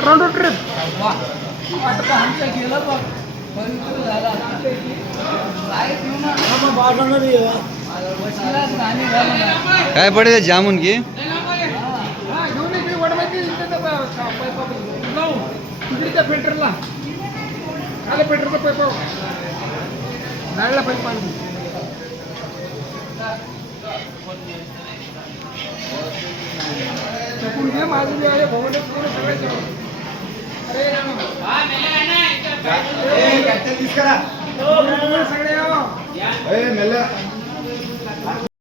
road trip गेलं बघ काय पडेल जामून की फिल्टरला आले फिल्टरचा पैप नळला पैप पाणी चकून घे माझं बी आहे भोवले पूर्ण सगळ्याच्या अरे सगळे